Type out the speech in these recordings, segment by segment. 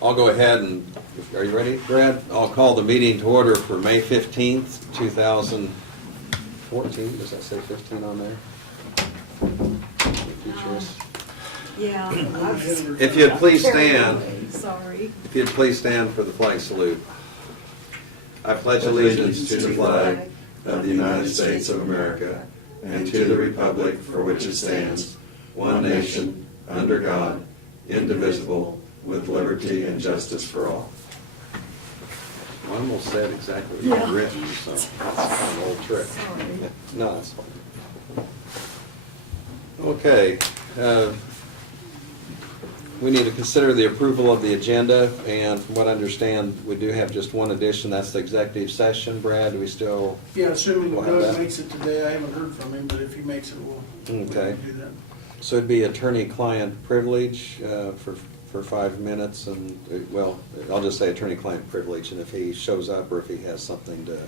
I'll go ahead and, are you ready, Brad? I'll call the meeting to order for May 15th, 2014. Does that say 15 on there? Futurist. Yeah. If you'd please Carried stand. away, sorry. If you'd please stand for the flag salute. I pledge allegiance to the flag of the United States of America and to the republic for which it stands, one nation, under God, indivisible, with liberty and justice for all. I almost said exactly what you had Yeah. written, so that's kind of an old trick. Sorry. No, that's fine. Okay. We need to consider the approval of the agenda, and from what I understand, we do have just one addition, that's the executive session. Brad, do we still? Yeah, assuming We'll have Doug that. makes it today, I haven't heard from him, but if he makes it, we'll Okay. do that. So it'd be attorney-client privilege for 5 minutes, and, well, I'll just say attorney-client privilege, and if he shows up or if he has something to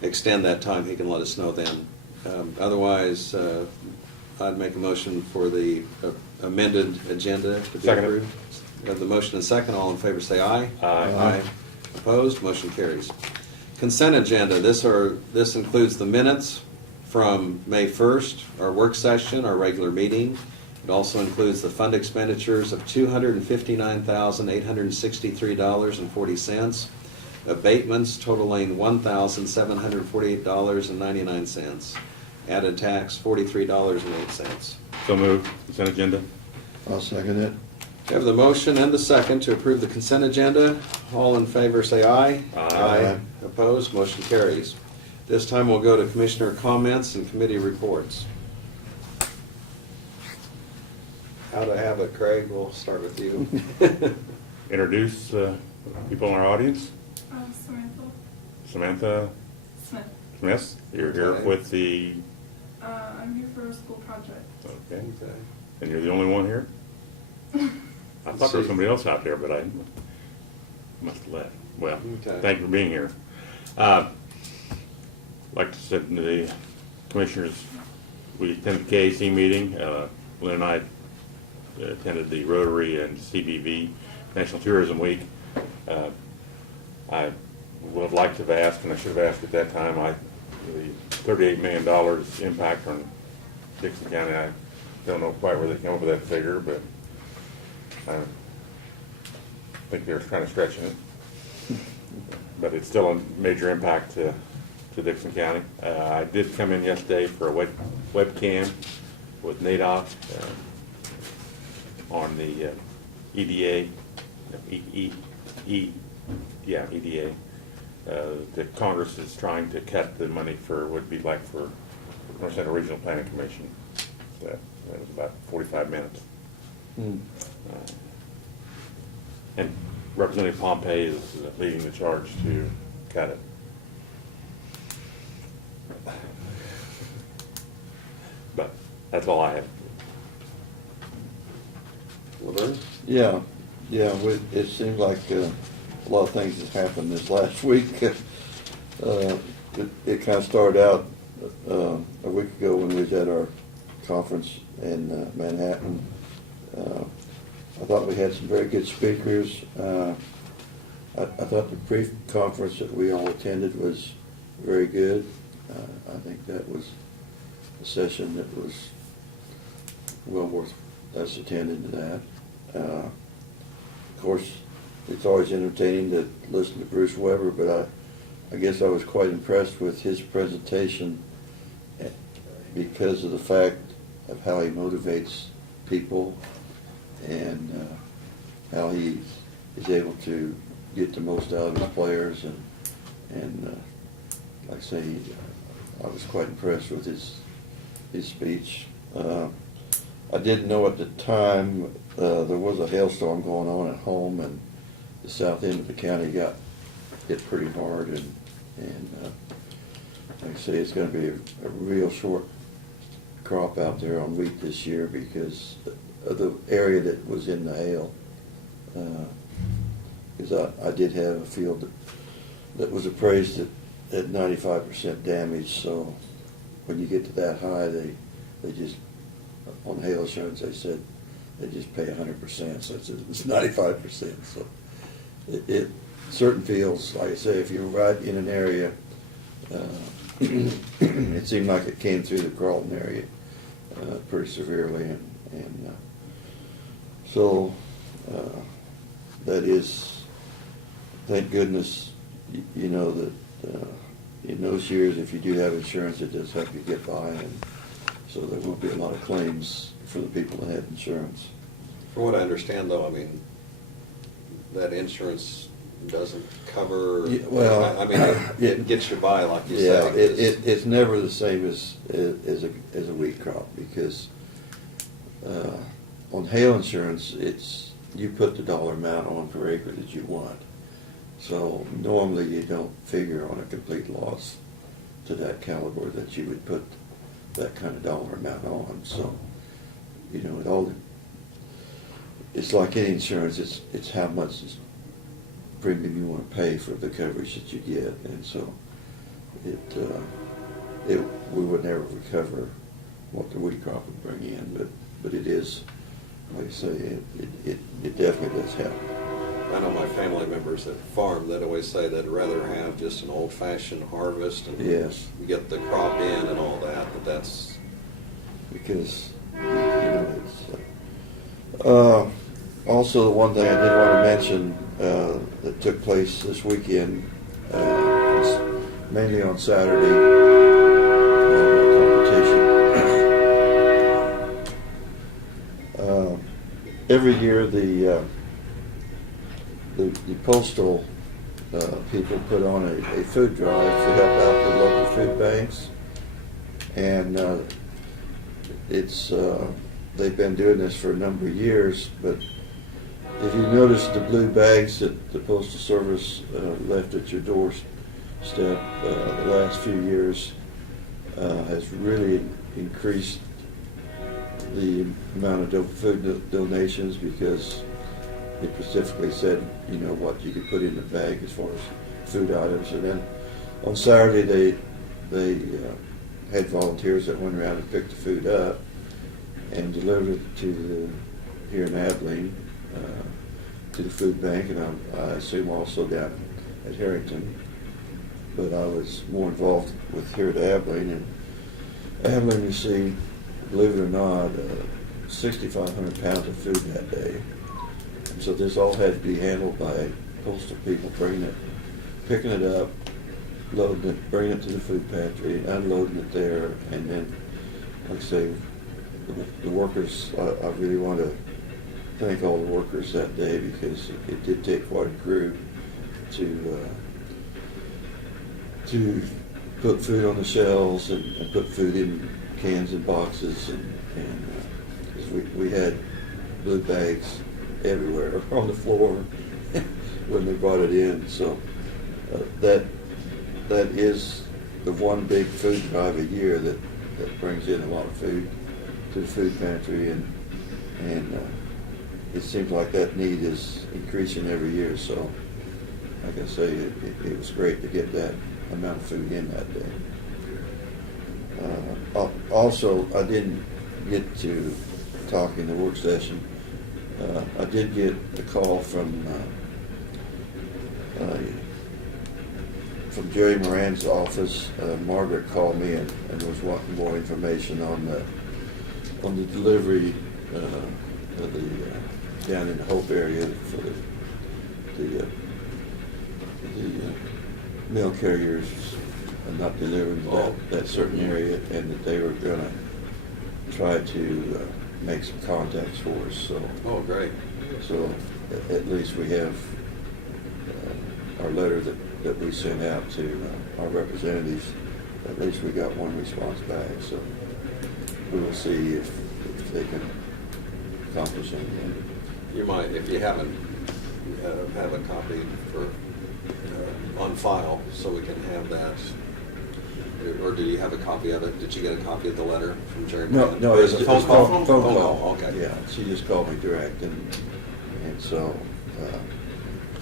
extend that time, he can let us know then. Otherwise, I'd make a motion for the amended agenda to be Second. approved. We have the motion and second. All in favor say aye. Aye. Opposed? Motion carries. Consent agenda. This includes the minutes from May 1st, our work session, our regular meeting. It also includes the fund expenditures of $259,863.40, abatements totaling $1,748.99, added tax $43.08. So moved. Consent agenda. I'll second it. We have the motion and the second to approve the consent agenda. All in favor say aye. Aye. Opposed? Motion carries. This time we'll go to commissioner comments and committee reports. How to have it, Craig? We'll start with you. Introduce people in our audience. Samantha Samantha Smith. Smith, you're here Okay. with the, I'm here for a school project. okay, Okay. and you're the only one here? I thought there was somebody else out there, but I must have left. Well, Okay. thank you for being here. Like I said, the commissioners, we attended the KAC meeting. Lynn and I attended the Rotary and CBV National Tourism Week. I would have liked to have asked, and I should have asked at that time, the $38 million impact on Dixon County. I don't know quite where they came up with that figure, but I think they're kind of stretching it. But it's still a major impact to Dixon County. I did come in yesterday for a webcam with NADOC on the EDA, EDA. The Congress is trying to cut the money for, would be like for North Central Regional Planning Commission. So that was about 45 minutes. And Representative Pompey is leading the charge to cut it. But that's all I have. Laverne? Yeah, it seems like a lot of things has happened this last week. It kind of started out a week ago when we was at our conference in Manhattan. I thought we had some very good speakers. I thought the pre-conference that we all attended was very good. I think that was a session that was well worth us attending to that. Of course, it's always entertaining to listen to Bruce Weber, but I guess I was quite impressed with his presentation because of the fact of how he motivates people and how he is able to get the most out of his players, and like I say, I was quite impressed with his speech. I didn't know at the time there was a hailstorm going on at home, and the south end of the county got hit pretty hard, and like I say, it's going to be a real short crop out there on wheat this year because of the area that was in the hail. Because I did have a field that was appraised at 95% damage, so when you get to that high, they just, on hail insurance, they said they just pay 100%, so it's 95%. So it certain fields, like I say, if you're right in an area, it seemed like it came through the Carlton area pretty severely, and so that is, thank goodness, you know that in those years, if you do have insurance, it does help you get by, and so there won't be a lot of claims for the people that have insurance. From what I understand, though, I mean, that insurance doesn't cover, Yeah, well, I mean, it gets you by, like you Yeah, say. it's never the same as a wheat crop, because on hail insurance, you put the dollar amount on per acre that you want. So normally you don't figure on a complete loss to that caliber that you would put that kind of dollar amount on. So, you know, it's like any insurance, it's how much premium you want to pay for the coverage that you get, and so we would never recover what the wheat crop would bring in, but it is, like I say, it definitely does help. I know my family members that farm, they'd always say they'd rather have just an old-fashioned harvest and Yes. get the crop in and all that, but that's, Because, you know, it's, also the one thing I did want to mention, that took place this weekend, was mainly on Saturday, competition. Every year the postal people put on a food drive to help out the local food banks, and it's they've been doing this for a number of years. But if you notice, the blue bags that the Postal Service left at your doorstep the last few years has really increased the amount of food donations, because it specifically said, you know, what you could put in the bag as far as food items. And then on Saturday they had volunteers that went around and picked the food up and delivered it to here in Abilene to the food bank, and I assume also down at Harrington. But I was more involved with here at Abilene, and Abilene received, believe it or not, 6,500 pounds of food that day. And so this all had to be handled by postal people, picking it up, loading it, bringing it to the food pantry, unloading it there, and then, like I say, the workers, I really want to thank all the workers that day, because it did take quite a crew to put food on the shelves and put food in cans and boxes, and 'cause we had blue bags everywhere on the floor when they brought it in. So that is the one big food drive a year that brings in a lot of food to the food pantry, and it seems like that need is increasing every year. So, like I say, it was great to get that amount of food in that day. Also, I didn't get to talk in the work session. I did get a call from Jerry Moran's office. Margaret called me and was wanting more information on the delivery of the down in the Hope area for the mail carriers not delivering to that certain area, and that they were going to try to make some contacts for us. So, oh, great. so at least we have our letter that we sent out to our representatives. At least we got one response back. So we will see if they can accomplish anything. You might, if you haven't, have a copy for on file, so we can have that. Or do you have a copy of it? Did you get a copy of the letter from Jerry? No, Or is it it's phone call? phone call. Okay. Yeah, she just called me direct, and so,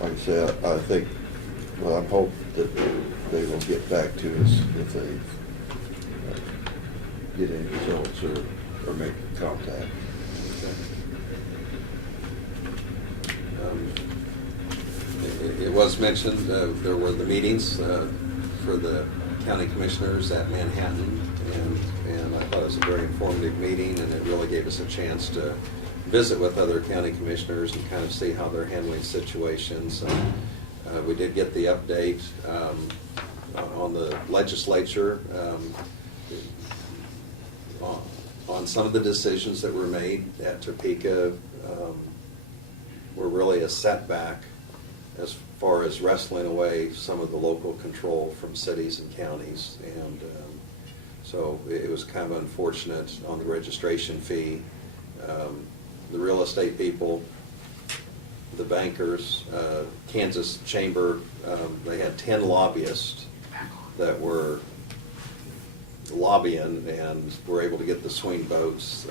like I said, I think, well, I hope that they will get back to us if they get any results or make contact. was mentioned, there were the meetings for the county commissioners at Manhattan, and I thought it was a very informative meeting, and it really gave us a chance to visit with other county commissioners and kind of see how they're handling situations. We did get the update on the legislature on some of the decisions that were made at Topeka were really a setback as far as wrestling away some of the local control from cities and counties. And so it was kind of unfortunate on the registration fee. The real estate people, the bankers, Kansas Chamber, they had 10 lobbyists that were lobbying and were able to get the swing votes.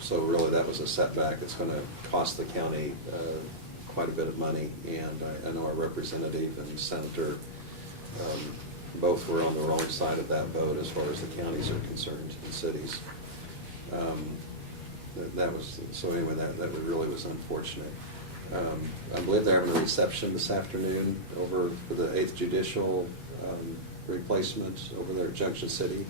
So really that was a setback. It's going to cost the county quite a bit of money. And I know our representative and senator both were on the wrong side of that vote as far as the counties are concerned and cities. So anyway, that really was unfortunate. I believe they're having a reception this afternoon over for the 8th Judicial replacement over there at Junction City.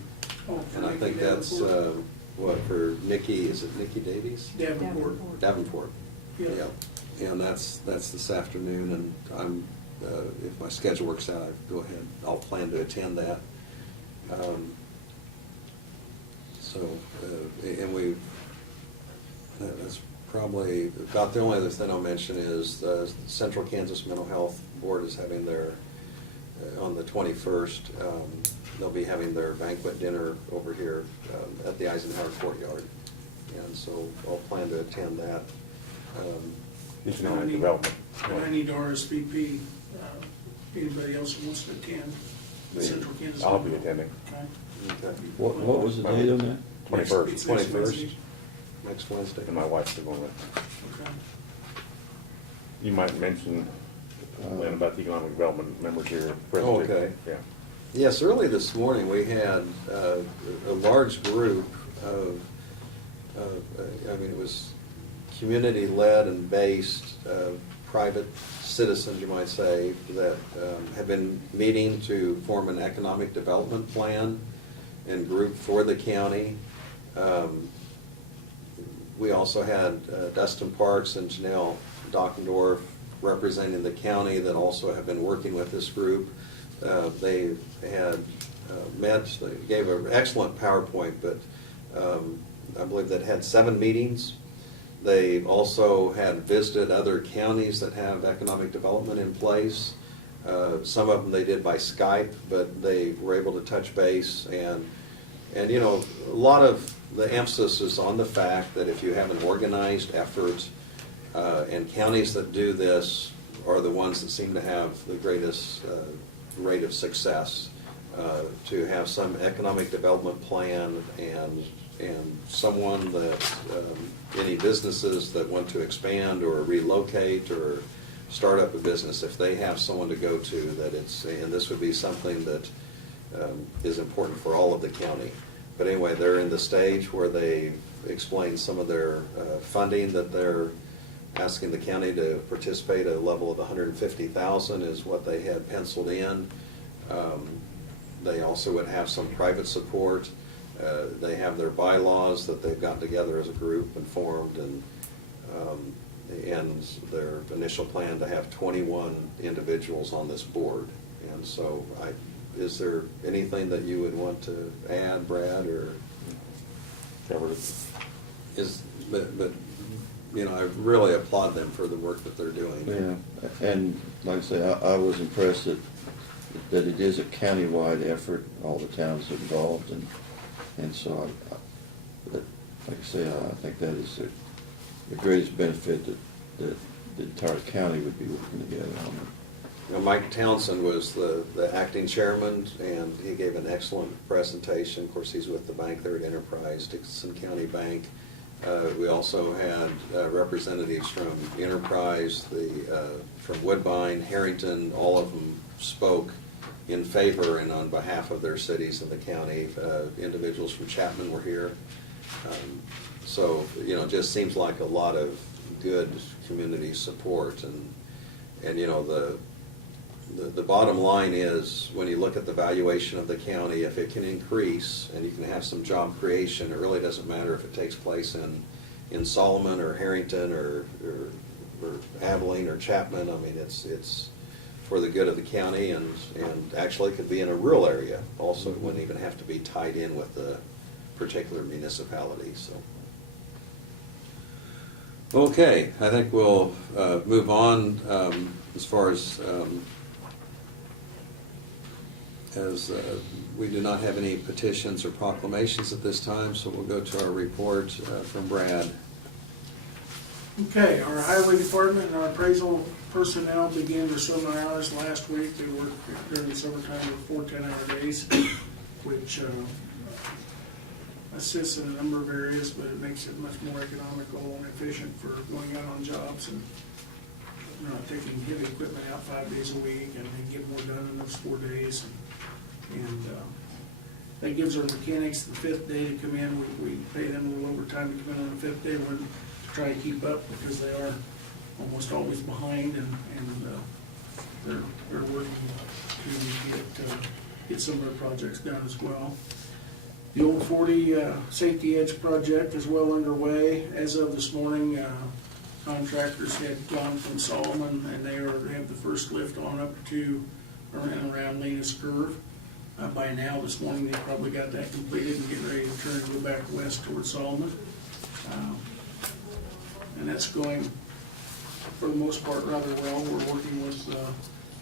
Oh, And I think that's, for Nikki, is it Nikki Davies? Davenport. Davenport. Yeah. Yeah. And that's this afternoon, and I'm, if my schedule works out, I'll plan to attend that. And that's probably about the only other thing I'll mention is the Central Kansas Mental Health Board is having their, on the 21st, they'll be having their banquet dinner over here at the Eisenhower Courtyard. And so I'll plan to attend that. Economic development. And I need to RSVP, anybody else who wants to attend, Central Kansas. I'll be attending. Okay. Okay. What was the date on that? 21st. It's next 21st, Wednesday. next Wednesday. And my wife's going with. Okay. You might mention Lynn, about the economic development members here. Oh, okay. Yeah. Yes, early this morning, we had a large group of, it was community-led and based, private citizens, you might say, that have been meeting to form an economic development plan and group for the county. We also had Dustin Parks and Janelle Dockendorf representing the county that also have been working with this group. They had met, they gave an excellent PowerPoint, but I believe that had 7 meetings. They also had visited other counties that have economic development in place. Some of them they did by Skype, but they were able to touch base. And a lot of the emphasis is on the fact that if you have an organized effort, and counties that do this are the ones that seem to have the greatest rate of success, to have some economic development plan and someone that, any businesses that want to expand or relocate or start up a business, if they have someone to go to, and this would be something that is important for all of the county. But anyway, they're in the stage where they explain some of their funding that they're asking the county to participate at a level of $150,000 is what they had penciled in. They also would have some private support. They have their bylaws that they've gotten together as a group and formed, and their initial plan to have 21 individuals on this board. And so is there anything that you would want to add, Brad, or Covered it. but I really applaud them for the work that they're doing. Yeah, and like I say, I was impressed that it is a countywide effort, all the towns involved, and so, like I say, I think that is the greatest benefit that the entire county would be working together on it. Mike Townsend was the acting chairman, and he gave an excellent presentation. Of course, he's with the bank there at Enterprise, Dickinson County Bank. We also had representatives from Enterprise, from Woodbine, Harrington. All of them spoke in favor and on behalf of their cities and the county. Individuals from Chapman were here. So, it just seems like a lot of good community support. And the bottom line is, when you look at the valuation of the county, if it can increase and you can have some job creation, it really doesn't matter if it takes place in Solomon or Harrington or Abilene or Chapman. I mean, it's for the good of the county, and actually could be in a rural area also. It wouldn't even have to be tied in with the particular municipality, so. Okay, I think we'll move on as far as we do not have any petitions or proclamations at this time, so we'll go to our report from Brad. Okay, our highway department and our appraisal personnel began their summer hours last week. They worked during the summertime with 4 10-hour days, which assists in a number of areas, but it makes it much more economical and efficient for going out on jobs and taking heavy equipment out 5 days a week, and they get more done in those 4 days. And that gives our mechanics the 5th day to come in. We pay them a little overtime to come in on the 5th day to try to keep up, because they are almost always behind, and they're working to get some of their projects done as well. The Old 40 Safety Edge project is well underway. As of this morning, contractors had gone from Solomon, and they have the first lift on up to and around Lena's Curve. By now, this morning, they probably got that completed and getting ready to turn and go back west towards Solomon. And that's going, for the most part, rather well. We're working with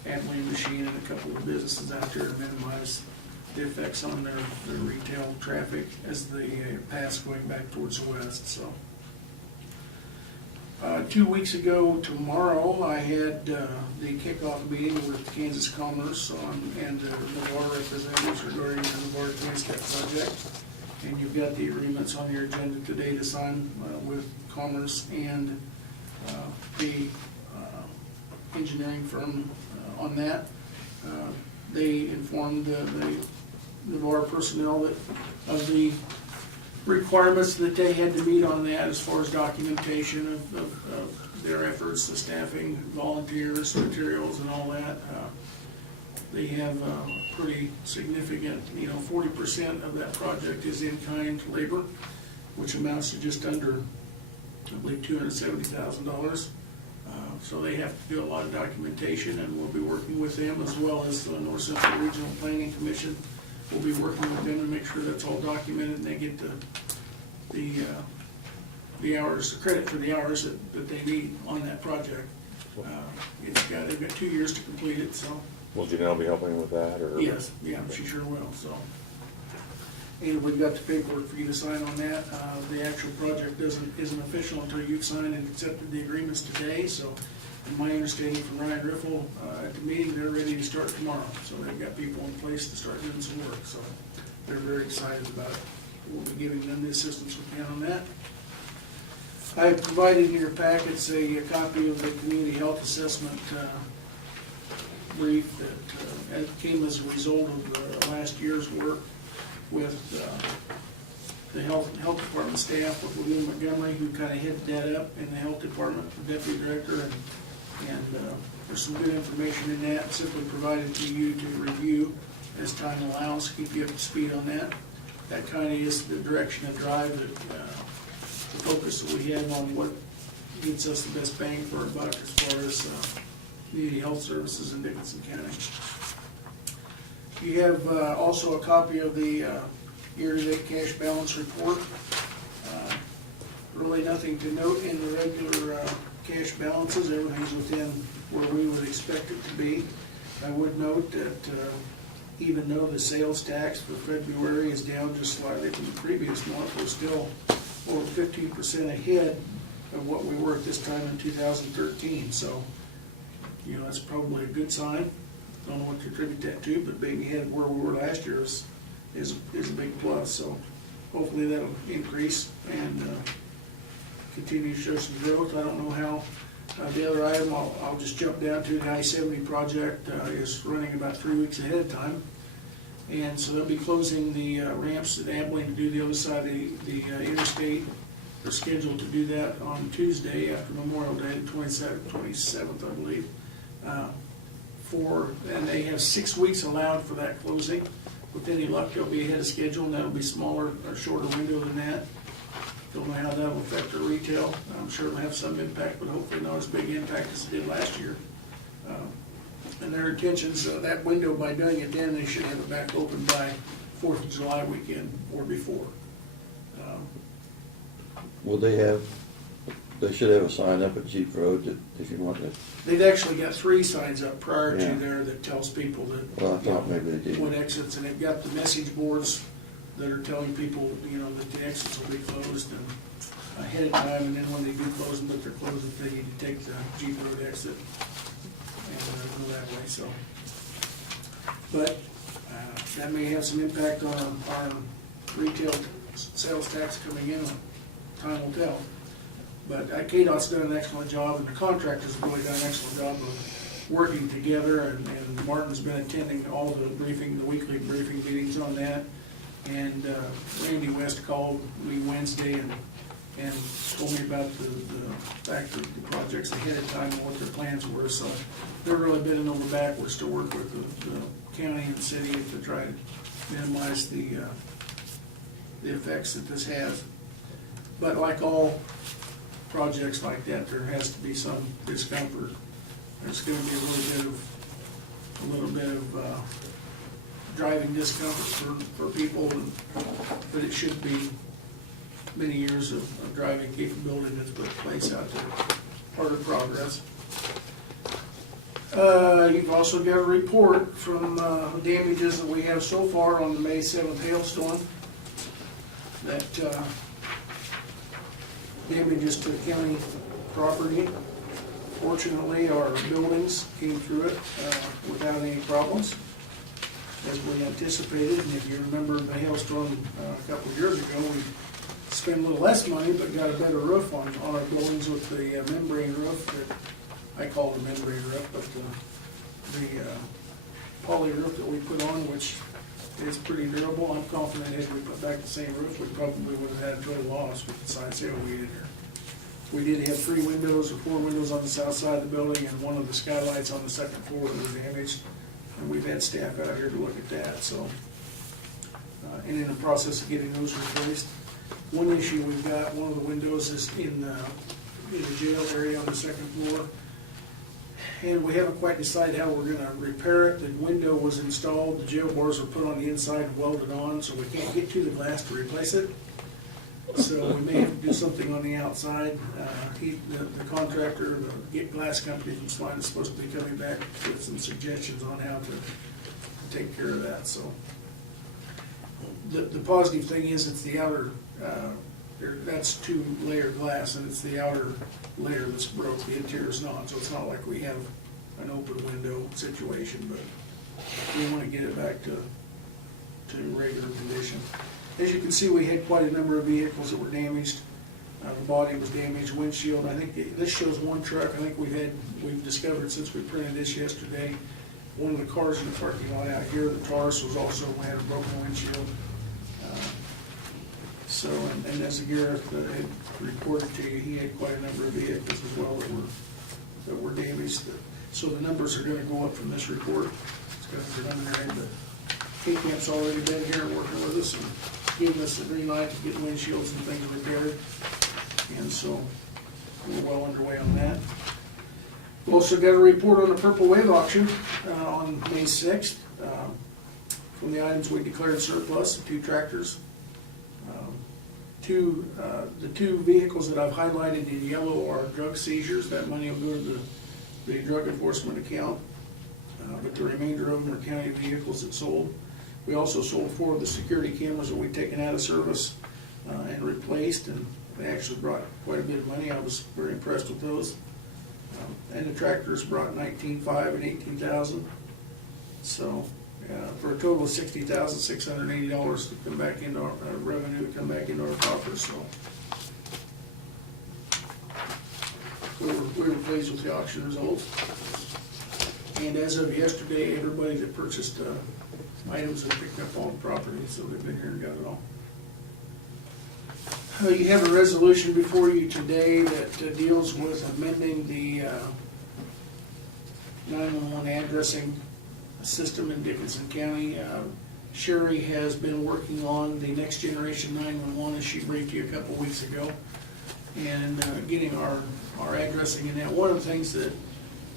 Abilene Machine and a couple of businesses out there to minimize the effects on their retail traffic as they pass going back towards the west. So, 2 weeks ago tomorrow, I had the kickoff meeting with Kansas Commerce and the Navarre representatives regarding the Navarre Transcat project. And you've got the agreements on your agenda today to sign with Commerce and the engineering firm on that. They informed the Navarre personnel of the requirements that they had to meet on that, as far as documentation of their efforts, the staffing, volunteers, materials, and all that. They have pretty significant, 40% of that project is in-kind labor, which amounts to just under, I believe, $270,000. So they have to do a lot of documentation, and we'll be working with them, as well as the North Central Regional Planning Commission. We'll be working with them to make sure that's all documented, and they get the hours, the credit for the hours that they need on that project. They've got 2 years to complete it, so. Will Janelle be helping with that, or? Yes, yeah, she sure will, so. And we've got the paperwork for you to sign on that. The actual project isn't official until you've signed and accepted the agreements today, so in my understanding from Ryan Riffle at the meeting, they're ready to start tomorrow. So they've got people in place to start doing some work, so they're very excited about it. We'll be giving them the assistance we can on that. I have provided in your packets a copy of the community health assessment brief that came as a result of last year's work with the health department staff, with William Montgomery, who kind of headed that up in the health department, the deputy director, and there's some good information in that, simply provided to you to review as time allows, keep you up to speed on that. That kind of is the direction and drive, that the focus that we have on what gets us the best bang for our buck as far as community health services in Dickinson County. You have also a copy of the year-to-date cash balance report. Really nothing to note in the regular cash balances. Everything's within where we would expect it to be. I would note that even though the sales tax for February is down just slightly from the previous month, we're still over 15% ahead of what we were at this time in 2013. So, that's probably a good sign. Don't know what to attribute that to, but being ahead of where we were last year is a big plus. So hopefully that'll increase and continue to show some growth. I don't know how. The other item I'll just jump down to, the I-70 project is running about 3 weeks ahead of time. And so they'll be closing the ramps at Abilene to do the other side of the interstate. They're scheduled to do that on Tuesday after Memorial Day, the 27th, I believe. and they have 6 weeks allowed for that closing. With any luck, they'll be ahead of schedule, and that'll be smaller, or shorter window than that. Don't know how that'll affect their retail. I'm sure it'll have some impact, but hopefully not as big impact as it did last year. And their intentions, that window, by doing it then, they should have it back open by 4th of July weekend or before. Will they should have a sign up at Jeep Road that if you want to, They've actually got 3 signs up prior Yeah. to there that tells people that. well, I thought maybe they did. What exits, and they've got the message boards that are telling people, that the exits will be closed and ahead of time, and then when they do close them, that they're closed, that they need to take the Jeep Road exit and go that way, so. But, that may have some impact on our retail sales tax coming in, time will tell. But KDOT's done an excellent job, and the contractors have really done an excellent job of working together, and Martin's been attending all the weekly briefing meetings on that. And Randy West called me Wednesday and told me about the fact that the project's ahead of time and what their plans were. So they're really bending over backwards to work with the county and city to try to minimize the effects that this has. But like all projects like that, there has to be some discomfort. There's going to be a little bit of driving discomfort for people, but it should be many years of driving capability that's put in place out there. Part of progress. You've also got a report from damages that we have so far on the May 7th hailstorm that damages to county property. Fortunately, our buildings came through it without any problems, as we anticipated. And if you remember the hailstorm a couple of years ago, we spent a little less money but got a better roof on our buildings with the membrane roof that I call the membrane roof, but the poly roof that we put on, which is pretty durable. I'm confident if we put back the same roof, we probably would have had a total loss with the size hail we did here. We did have 3 windows or 4 windows on the south side of the building, and one of the skylights on the second floor that was damaged. And we've had staff out here to look at that, so. And in the process of getting those replaced. One issue we've got, one of the windows is in the jail area on the second floor. And we haven't quite decided how we're gonna repair it. The window was installed, the jail bars were put on the inside and welded on, so we can't get to the glass to replace it. So we may have to do something on the outside. The contractor, the glass company from Slime is supposed to be coming back with some suggestions on how to take care of that, so. The positive thing is it's the outer, that's 2-layer glass, and it's the outer layer that's broke, the interior's not, so it's not like we have an open window situation, but we want to get it back to regular condition. As you can see, we had quite a number of vehicles that were damaged. The body was damaged, windshield. I think this shows one truck. I think we've discovered since we printed this yesterday, one of the cars in the parking lot out here, the Taurus, had a broken windshield. So, and as Gareth had reported to you, he had quite a number of vehicles as well that were damaged. So the numbers are going to go up from this report. It's kind of preliminary, but K-Camp's already been here working with us and giving us the green light to get windshields and things repaired. And so we're well underway on that. We also got a report on the Purple Wave auction on May 6th. From the items we declared surplus, the 2 tractors. The 2 vehicles that I've highlighted in yellow are drug seizures. That money will go to the drug enforcement account. But the remainder of them are county vehicles that sold. We also sold 4 of the security cameras that we'd taken out of service and replaced, and they actually brought quite a bit of money. I was very impressed with those. And the tractors brought $19,500 and $18,000. So for a total of $60,680 to come back into our revenue, to come back into our coffers. So we were pleased with the auction results. And as of yesterday, everybody that purchased items have picked up all the property, so they've been here and got it all. You have a resolution before you today that deals with amending the 911 addressing system in Dickinson County. Sherry has been working on the next generation 911, as she briefed you a couple weeks ago, and getting our addressing in that. One of the things that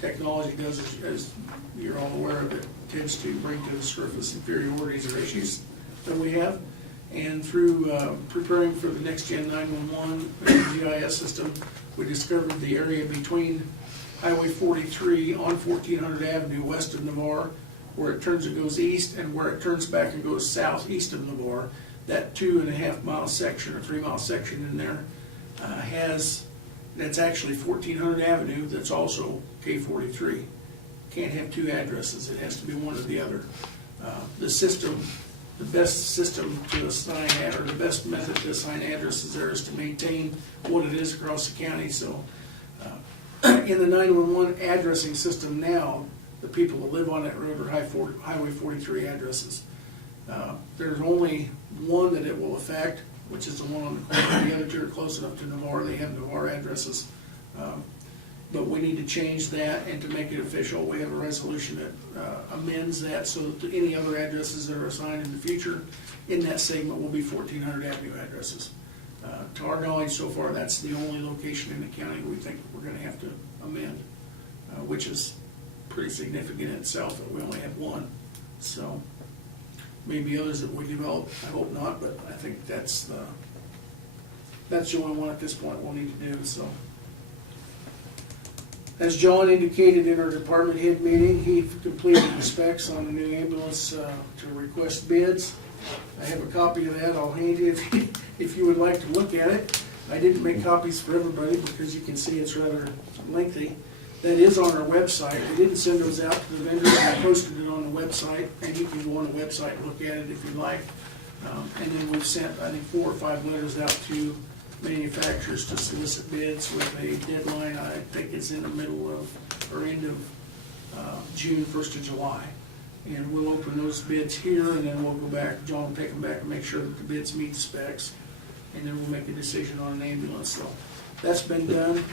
technology does, as you're all aware of, it tends to bring to the surface inferiorities or issues that we have. And through preparing for the next gen 911 GIS system, we discovered the area between Highway 43 on 1400 Avenue west of Navarre, where it turns and goes east, and where it turns back and goes southeast of Navarre. That 2.5 mile section or 3 mile section in there that's actually 1400 Avenue, that's also K43. Can't have two addresses, it has to be one or the other. The best system to assign, or the best method to assign addresses there is to maintain what it is across the county. So in the 911 addressing system now, the people that live on that road are Highway 43 addresses. There's only one that it will affect, which is the one on the corner. The other two are close enough to Navarre, they have Navarre addresses. But we need to change that, and to make it official, we have a resolution that amends that so that any other addresses that are assigned in the future in that segment will be 1400 Avenue addresses. To our knowledge so far, that's the only location in the county we think we're going to have to amend, which is pretty significant in itself that we only have one. So maybe others that we develop, I hope not, but I think that's the only one at this point we'll need to do. So, as John indicated in our department head meeting, he completed the specs on the new ambulance to request bids. I have a copy of that. I'll hand you if you would like to look at it. I didn't make copies for everybody because you can see it's rather lengthy. That is on our website. We didn't send those out to the vendors. I posted it on the website, and you can go on the website and look at it if you'd like. And then we've sent, I think, 4 or 5 letters out to manufacturers to solicit bids with a deadline. I think it's in the middle of, or end of June, 1st of July. And we'll open those bids here, and then we'll go back, John will take them back and make sure that the bids meet the specs, and then we'll make a decision on an ambulance. So that's been done.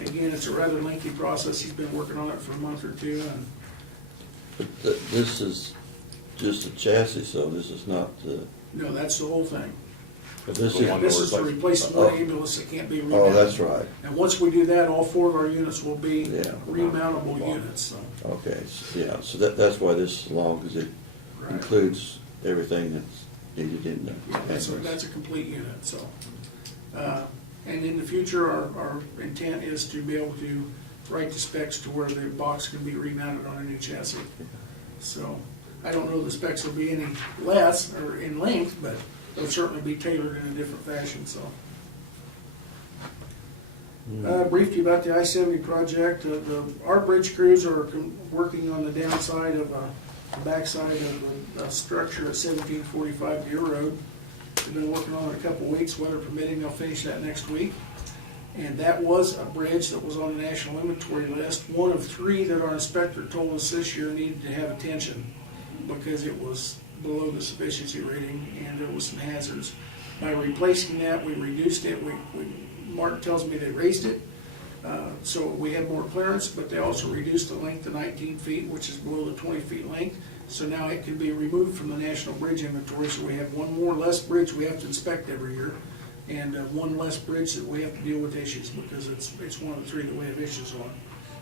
Again, it's a rather lengthy process. He's been working on it for a month or two. And This is just a chassis, so this is not the, no, that's the whole thing. this The is, one This is to replace one ambulance that can't be remounted. oh, that's right. And once we do that, all 4 of our units will be Yeah. remountable units. So. Okay, yeah, so that's why this is long, because it Right. includes everything that's needed in the Yeah, that's ambulance. a complete unit, so. And in the future, our intent is to be able to write the specs to where the box can be remounted on a new chassis. So, I don't know the specs will be any less or in length, but they'll certainly be tailored in a different fashion, so. Briefed you about the I-70 project. Our bridge crews are working on the downside of the backside of a structure at 1745 Deer Road. They've been working on it a couple weeks, weather permitting. They'll finish that next week. And that was a bridge that was on the national inventory list, one of 3 that our inspector told us this year needed to have attention because it was below the sufficiency rating and there was some hazards. By replacing that, we reduced it. Mark tells me they raised it, so we had more clearance, but they also reduced the length to 19 feet, which is below the 20 feet length. So now it can be removed from the national bridge inventory, so we have one less bridge we have to inspect every year, and one less bridge that we have to deal with issues, because it's one of the 3 that we have issues on.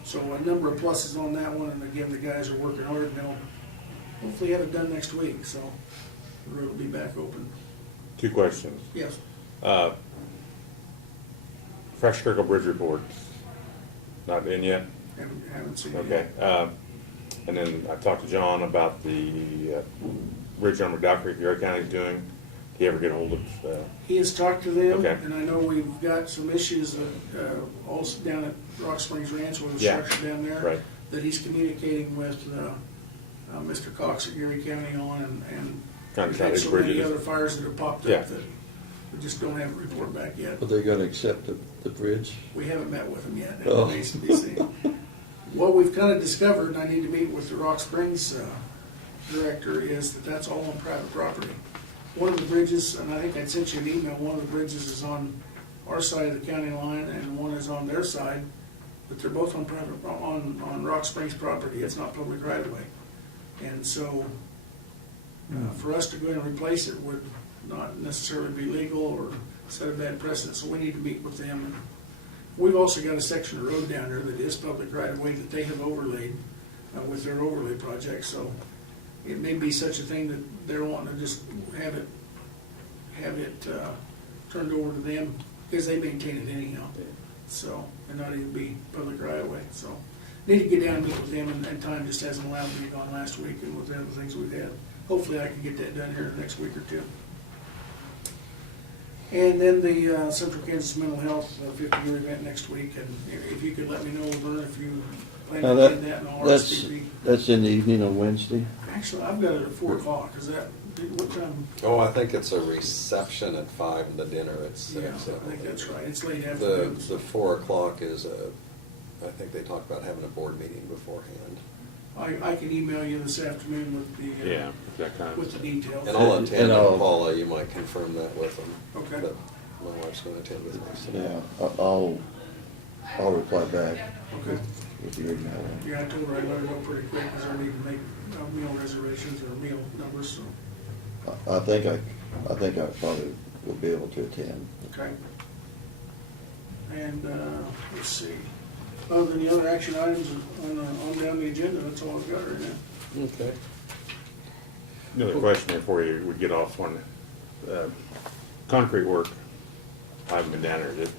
So a number of pluses on that one, and again, the guys are working hard, and they'll hopefully have it done next week, so the road will be back open. 2 questions. Yes. Fresh Circle Bridge reports, not in yet? Haven't seen it Okay. yet. And then I talked to John about the bridge on McDuffie Erie County's doing. Do you ever get a hold of? He has talked to them, Okay. and I know we've got some issues also down at Rock Springs Ranch with the Yeah. structure down there. Right. That he's communicating with Mr. Cox at Erie County on, and Trying to we've try had these so many bridges. other fires that have popped Yeah. up that we just don't have a report back yet. Are they gonna accept the bridge? We haven't met with him yet. That Oh. remains to be seen. What we've kind of discovered, and I need to meet with the Rock Springs director, is that that's all on private property. One of the bridges, and I think I sent you an email, one of the bridges is on our side of the county line and one is on their side. but they're both on private, on Rock Springs property, it's not public right of way. And so, for us to go in and replace it would not necessarily be legal or set a bad precedent, so we need to meet with them. We've also got a section of road down there that is public right of way that they have overlaid with their overlay project, so it may be such a thing that they're wanting to just have it turned over to them, because they maintain it anyhow. So, and not even be public right of way, so. Need to get down and meet with them, and time just hasn't allowed me to go on last week and with the other things we've had. Hopefully I can get that done here next week or two. And then the Central Kansas Mental Health 50-year event next week, and if you could let me know, Vern, if you plan Now to attend that and all that's RSVP. in the evening on Wednesday. Actually, I've got it at 4 o'clock, is that, what time? Oh, I think it's a reception at 5 and the dinner at Yeah, 6. I think that's right, it's late The afternoon. 4 o'clock is I think they talked about having a board meeting beforehand. I can email you this afternoon with the, Yeah, that kind with the of, details. And I'll attend, And I'll- Paula, you might confirm that with them. Okay. But my wife's gonna attend with me. so. Yeah, I'll reply back Okay. with your email. Yeah, I told her I'd let her know pretty quick, because I need to make meal reservations or meal numbers, so, I think I probably will be able to attend. okay. And, let's see, other than the other action items on down the agenda, that's all I've got right now. Okay. another question before we get off one. Concrete work, I haven't been down there, is it?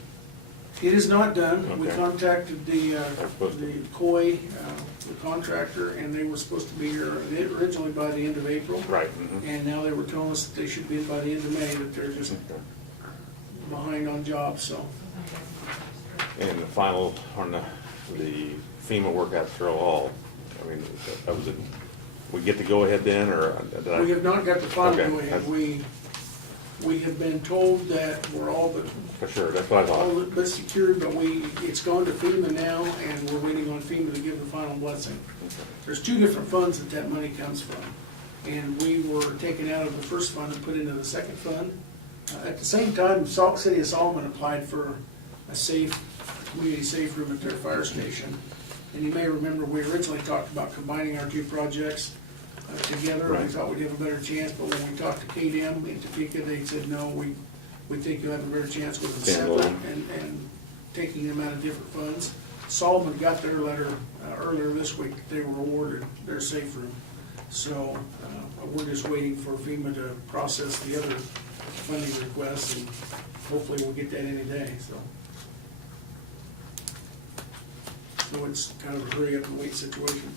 It is not done. We Okay. contacted the supposed to be. COI, the contractor, and they were supposed to be here originally by the end of April. Right. Mhm. And now they were telling us that they should be in by the end of May, that they're just Okay. behind on jobs, so. And the final, on the FEMA work at Terrell Hall, I mean, was it, we get to go ahead then, or did I? We have not got the final Okay. go-ahead. We have been told that we're all but, For sure, that's what I all thought. but secured, but it's gone to FEMA now, and we're waiting on FEMA to give the final blessing. There's two different funds that money comes from, and we were taken out of the first fund and put into the second fund. At the same time, Salt City of Solomon applied for a community safe room at their fire station. And you may remember, we originally talked about combining our two projects together. We Right. thought we'd have a better chance, but when we talked to KDM in Topeka, they said, no, we think you'll have a better chance with them separate Standalone. and taking them out of different funds. Solomon got their letter earlier this week, they were awarded their safe room. So, we're just waiting for FEMA to process the other funding requests, and hopefully we'll get that any day, so. So it's kind of a hurry up and wait situation.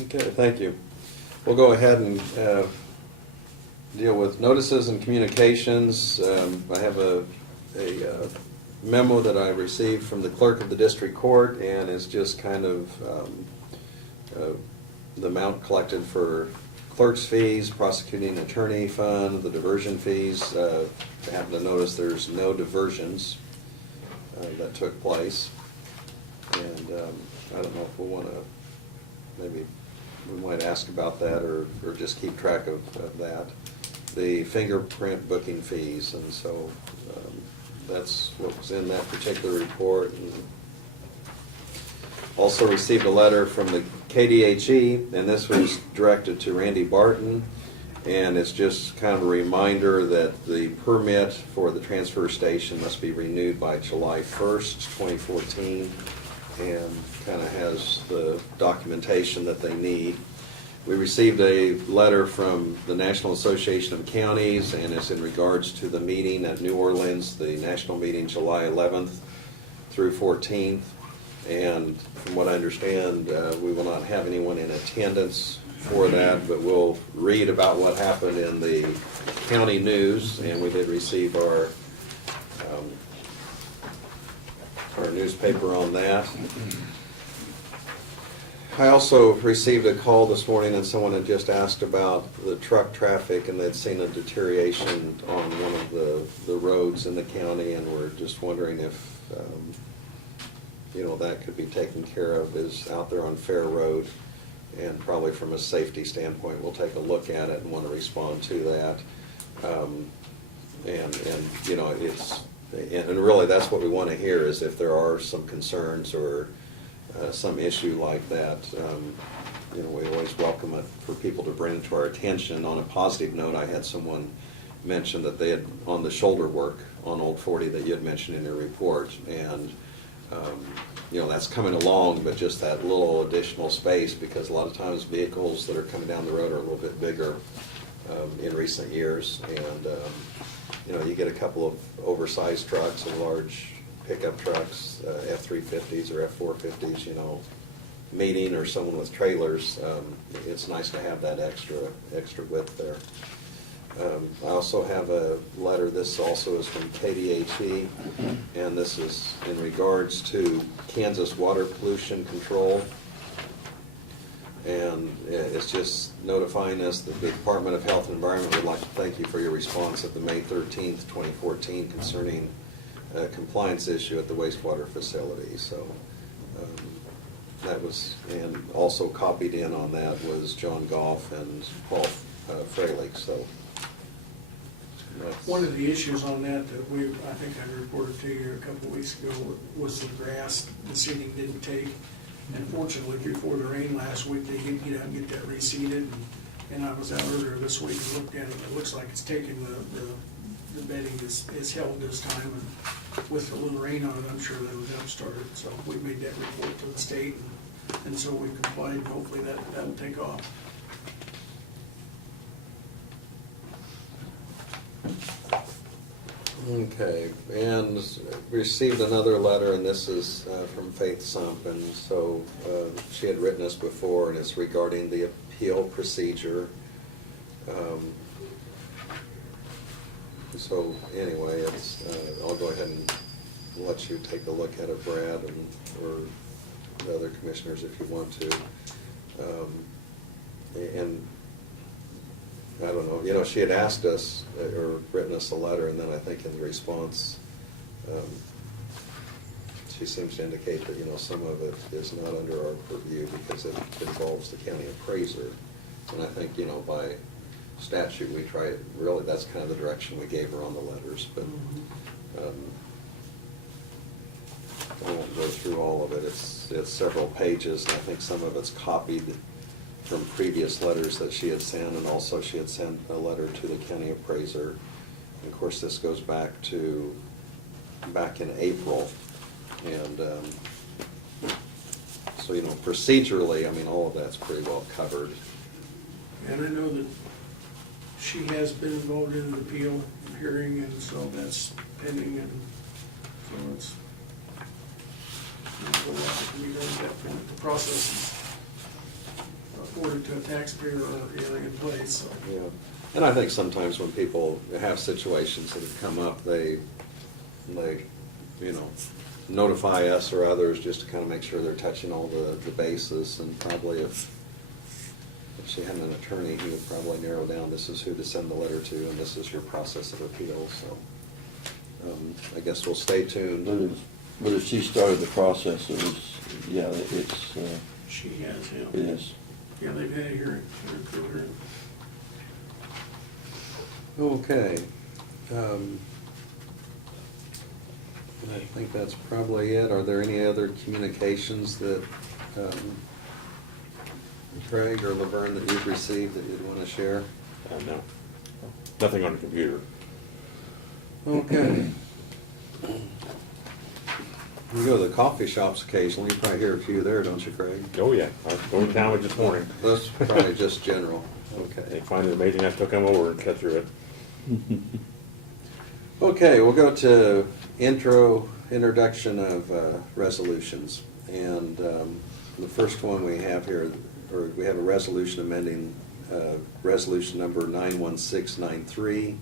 Okay, thank you. We'll go ahead and deal with notices and communications. I have a memo that I received from the clerk of the district court, and it's just kind of the amount collected for clerk's fees, prosecuting attorney fund, the diversion fees. I happen to notice there's no diversions that took place. And I don't know if we want to, maybe we might ask about that, or just keep track of that. The fingerprint booking fees, and so that's what was in that particular report. And also received a letter from the KDHE, and this was directed to Randy Barton, and it's just kind of a reminder that the permit for the transfer station must be renewed by July 1st, 2014, and kind of has the documentation that they need. We received a letter from the National Association of Counties, and it's in regards to the meeting at New Orleans, the national meeting July 11th through 14th. And from what I understand, we will not have anyone in attendance for that, but we'll read about what happened in the county news, and we did receive our newspaper on that. I also received a call this morning, and someone had just asked about the truck traffic, and they'd seen a deterioration on one of the roads in the county, and we're just wondering if that could be taken care of. Is out there on Fair Road, and probably from a safety standpoint, we'll take a look at it and want to respond to that. And it's and really, that's what we want to hear, is if there are some concerns or some issue like that, you know, we always welcome it for people to bring it to our attention. On a positive note, I had someone mention that they had, on the shoulder work on Old 40 that you had mentioned in your report, and you know, that's coming along, but just that little additional space, because a lot of times vehicles that are coming down the road are a little bit bigger in recent years, and you know, you get a couple of oversized trucks and large pickup trucks, F-350s or F-450s, you know, meeting, or someone with trailers. It's nice to have that extra width there. I also have a letter, this also is from KDHE, and this is in regards to Kansas water pollution control. And it's just notifying us that the Department of Health and Environment would like to thank you for your response at the May 13th, 2014 concerning a compliance issue at the wastewater facility. So that was, and also copied in on that was John Goff and Paul Freilich. So One of the issues on that I think I reported to you a couple of weeks ago was the grass the seeding didn't take. And fortunately, before the rain last week, they did get out and get that reseeded. And I was out earlier this week and looked at it. It looks like it's taken the bedding is held this time. And with the little rain on it, I'm sure that was started. So we made that report to the state, and so we complied. And hopefully that'll take off. Okay, and received another letter, and this is from Faith Sump, and so she had written us before, and it's regarding the appeal procedure. So anyway, it's I'll go ahead and let you take a look at it, Brad, and or the other commissioners if you want to. And I don't know, you know, she had asked us, or written us a letter, and then I think in the response, she seems to indicate that, you know, some of it is not under our purview because it involves the county appraiser. And I think, you know, by statute, we try, really, that's kind of the direction we gave her on the letters, but I won't go through all of it. It's several pages, and I think some of it's copied from previous letters that she had sent, and also she had sent a letter to the county appraiser. And of course, this goes back in April, and so, you know, procedurally, I mean, all of that's pretty well covered. And I know that she has been involved in an appeal hearing, and so that's pending, and so it's not a whole lot that can be done at that point. The process is afforded to a taxpayer or in place, so. Yeah, and I think sometimes when people have situations that have come up, they you know, notify us or others just to kind of make sure they're touching all the bases. And probably if she had an attorney, he would probably narrow down, this is who to send the letter to, and this is your process of appeal. So I guess we'll stay tuned. But if she started the process, it was, yeah, it's, She has, yeah. it is. Yeah, they've had a hearing, hearing. Okay. I think that's probably it. Are there any other communications that Craig or Laverne that you've received that you'd want to share? No, nothing on the computer. Okay. You go to the coffee shops occasionally, you probably hear a few there, don't you, Craig? Oh, yeah, I was going to town with this morning. That's probably just general. They Okay. find it amazing I still come over and cut through it. Okay, we'll go to introduction of resolutions. And the first one we have here, or we have a resolution amending resolution number 91693.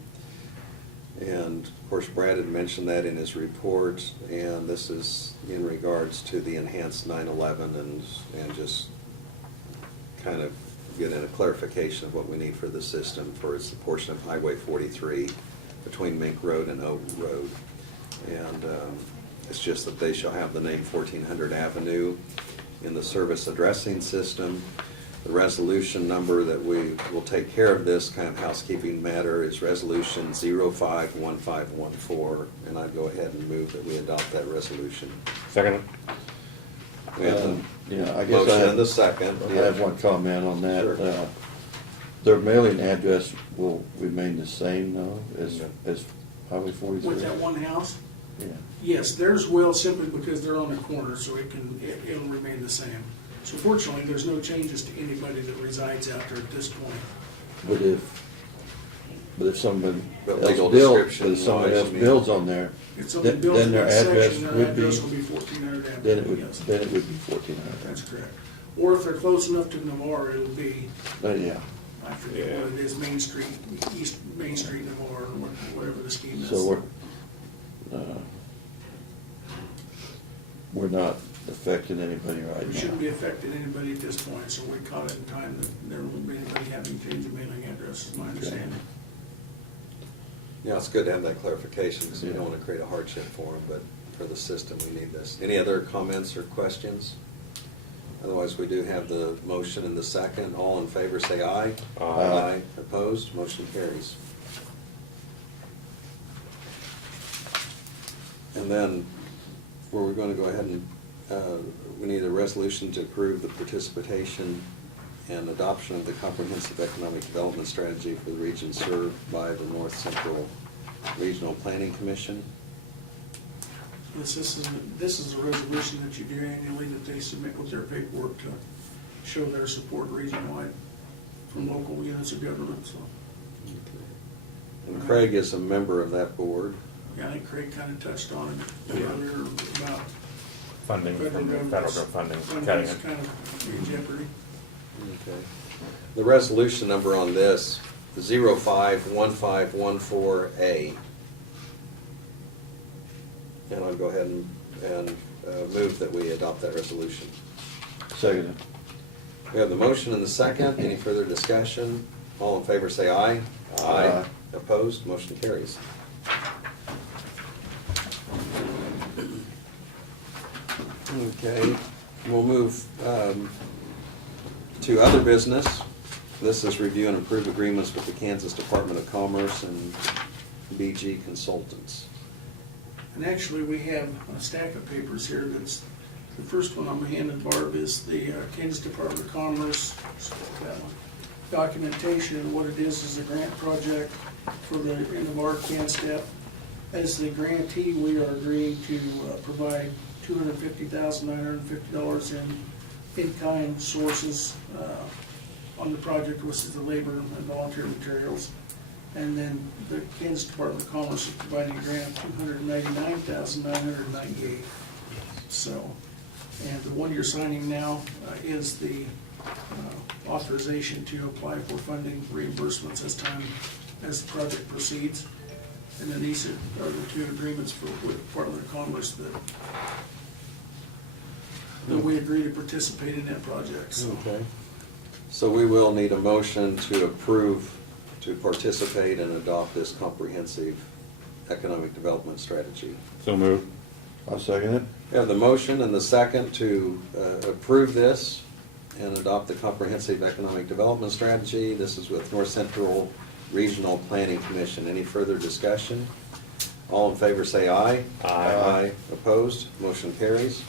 And of course, Brad had mentioned that in his report, and this is in regards to the enhanced 911 and just kind of getting a clarification of what we need for the system for its portion of Highway 43 between Mink Road and Oak Road. And it's just that they shall have the name 1400 Avenue in the service addressing system. The resolution number that we will take care of this kind of housekeeping matter is Resolution 051514, and I'd go ahead and move that we adopt that resolution. Second? We have the Yeah, I guess motion I and the have, second. I have one comment on that. Sure. Their mailing address will remain the same though, as Highway 43? With that one house? Yeah. Yes, theirs will, simply because they're on the corner, so it'll remain the same. So fortunately, there's no changes to anybody that resides out there at this point. But if somebody But else legal builds, description but if somebody wise, else you mean. builds on there, If somebody then builds in their that address section, their would address will be, be 1400 Avenue. then it would, Yes, then it would be 1400. that's correct. Or if they're close enough to Navarre, it'll be, Yeah, I forget what it is, Main Street, East Main Street Navarre, or whatever the scheme is. so we're not affecting anybody right We now. shouldn't be affecting anybody at this point, so we caught it in time that there won't be anybody having to change the mailing address, is my understanding. Yeah, it's good to have that clarification, because we don't want to create a hardship for them, but for the system, we need this. Any other comments or questions? Otherwise, we do have the motion and the second. All in favor, say aye. Aye. Opposed? Motion carries. And then, were we going to go ahead and, we need a resolution to approve the participation and adoption of the comprehensive economic development strategy for the region served by the North Central Regional Planning Commission. This is a resolution that you do annually that they submit with their paperwork to show their support region-wide from local units of government, so. And Craig is a member of that board. Yeah, I think Craig kind of touched on it earlier about Funding, federal from government. federal funding, cutting Funding's it. kind of in jeopardy. Okay. The resolution number on this, 051514A. And I'll go ahead and move that we adopt that resolution. Second. We have the motion and the second. Any further discussion? All in favor say aye. Aye. Opposed? Motion carries. Okay, we'll move to other business. This is review and approve agreements with the Kansas Department of Commerce and BG Consultants. And actually, we have a stack of papers here that's, the first one I'm handed Barb is the Kansas Department of Commerce documentation, and what it is a grant project for the, in the Navarre CanStep. As the grantee, we are agreeing to provide $250,950 in-kind sources on the project, which is the labor and volunteer materials. And then the Kansas Department of Commerce is providing a grant of $299,998. So, and the one you're signing now is the authorization to apply for funding reimbursements as the project proceeds. And then these are the two agreements with the Department of Commerce that we agree to participate in that project. So Okay. So we will need a motion to approve to participate and adopt this comprehensive economic development strategy. So moved. I'll second it. We have the motion and the second to approve this and adopt the comprehensive economic development strategy. This is with North Central Regional Planning Commission. Any further discussion? All in favor say aye. Aye. Opposed? Motion carries.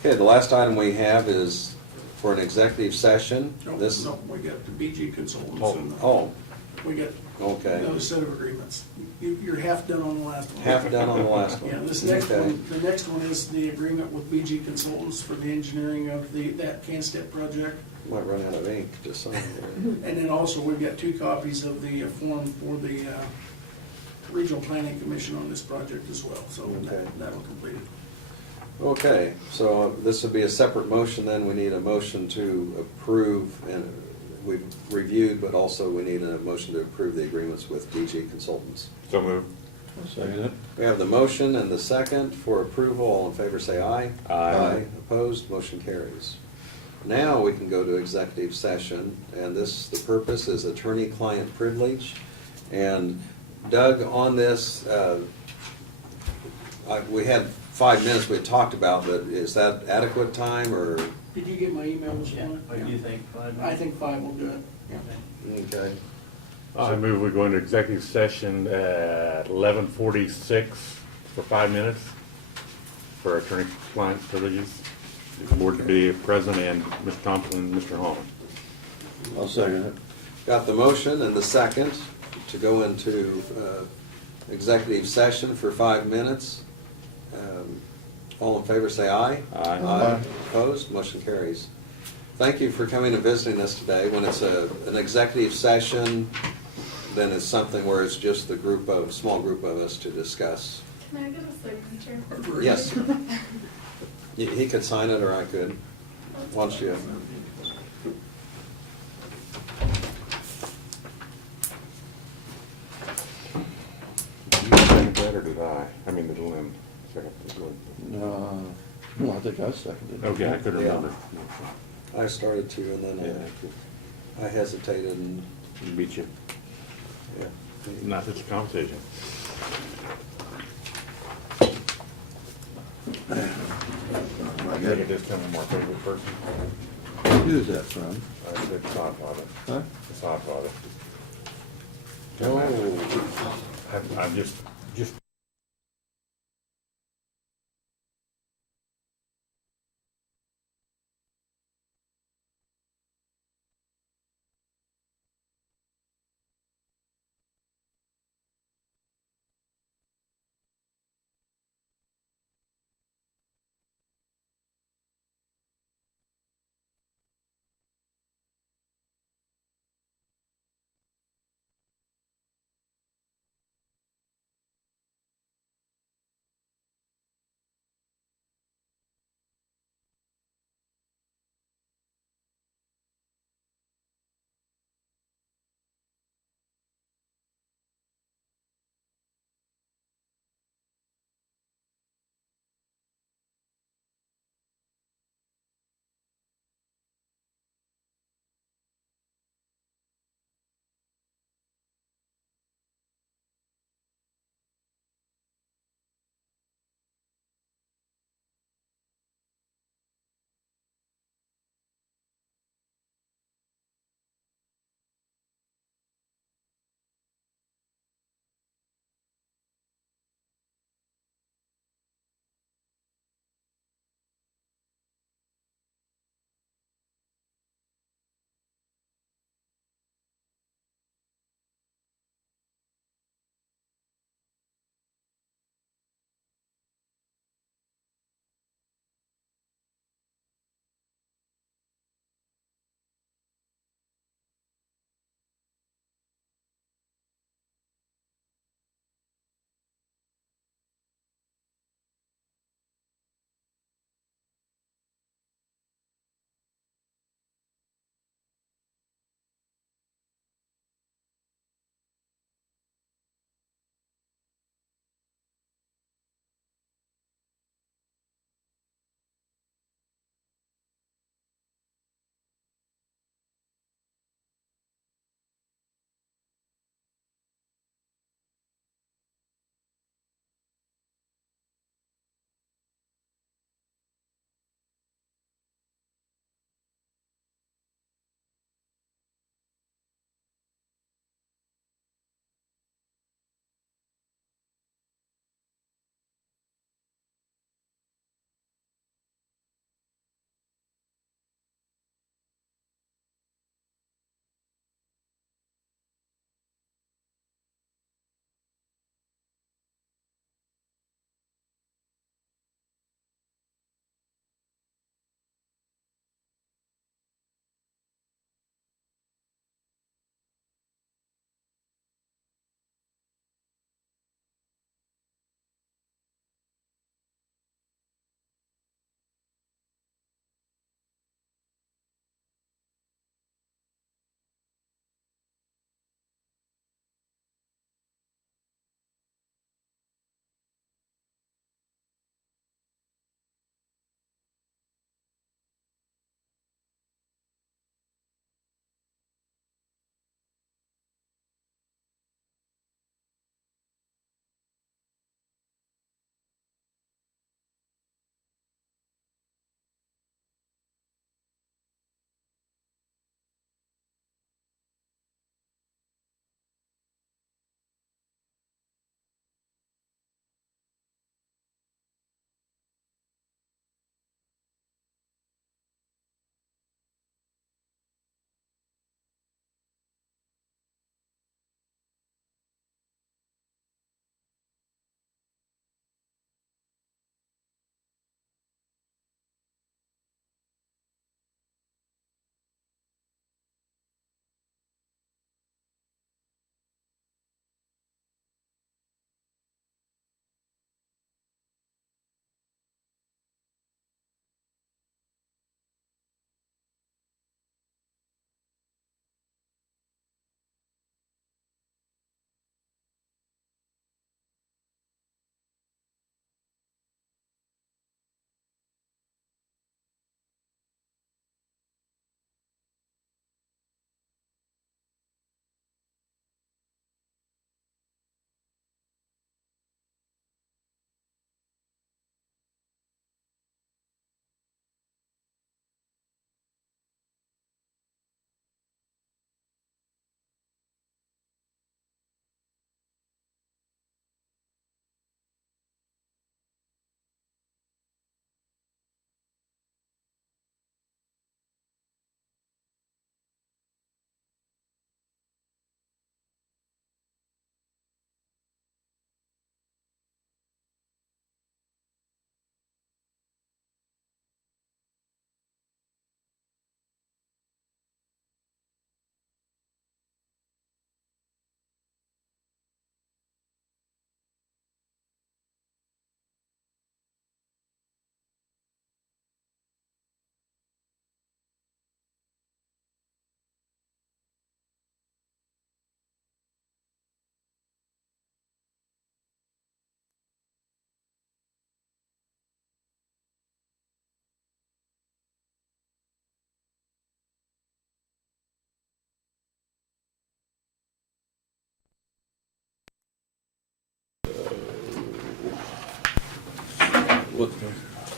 Okay, the last item we have is for an executive session. No, we got the BG Consultants. and Oh, we got okay. another set of agreements. You're half done on the last one. Half done on the last one. Yeah, this next Okay. one, the next one is the agreement with BG Consultants for the engineering of that CanStep project. Might run out of ink to sign here. And then also, we've got 2 copies of the form for the Regional Planning Commission on this project as well, so Okay. that'll complete it. Okay, so this would be a separate motion then. We need a motion to approve, and we've reviewed, but also we need a motion to approve the agreements with DG Consultants. So moved. I'll second it. We have the motion and the second for approval. All in favor say aye. Aye. Opposed, motion carries. Now we can go to executive session, and this, the purpose is attorney-client privilege. And Doug, on this, we had 5 minutes we had talked about, but is that adequate time, or Did you get my email this Yeah, morning? what do you think? 5 I think 5 will do it. Yeah. Okay. I move we go into executive session at 11:46 for 5 minutes for attorney-client privileges. The board to be present and Mr. Thompson and Mr. Holland. I'll second it. Got the motion and the second to go into executive session for 5 minutes. All in favor, say aye. Aye. Aye. Opposed? Motion carries. Thank you for coming and visiting us today. When it's an executive session, then it's something where it's just the small group of us to discuss. Can I get a signature? Yes. He could sign it or I could. Once you. Did you second that or did I? I mean, did Lynn second it? No, I think I seconded it. Okay, I couldn't Yeah. remember. I started to and then I hesitated and, You beat you. yeah. Not such a conversation. I think it just come from our favorite person. Who's that from? I said Todd Father. Huh? It's Todd Father. Oh. I'm just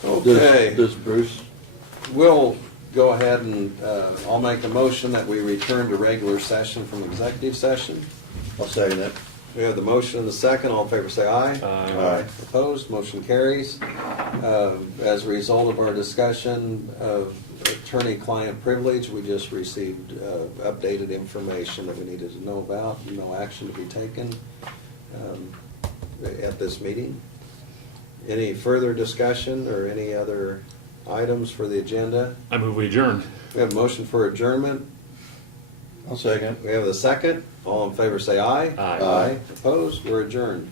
Okay. Does Bruce, We'll go ahead and, I'll make a motion that we return to regular session from executive session. I'll say that. We have the motion and the second. All in favor, say aye. Aye. Opposed, motion carries. As a result of our discussion of attorney-client privilege, we just received updated information that we needed to know about. No action to be taken at this meeting. Any further discussion or any other items for the agenda? I move we adjourn. We have a motion for adjournment. I'll second. We have the second. All in favor, say aye. Aye. Aye. Opposed, we're adjourned.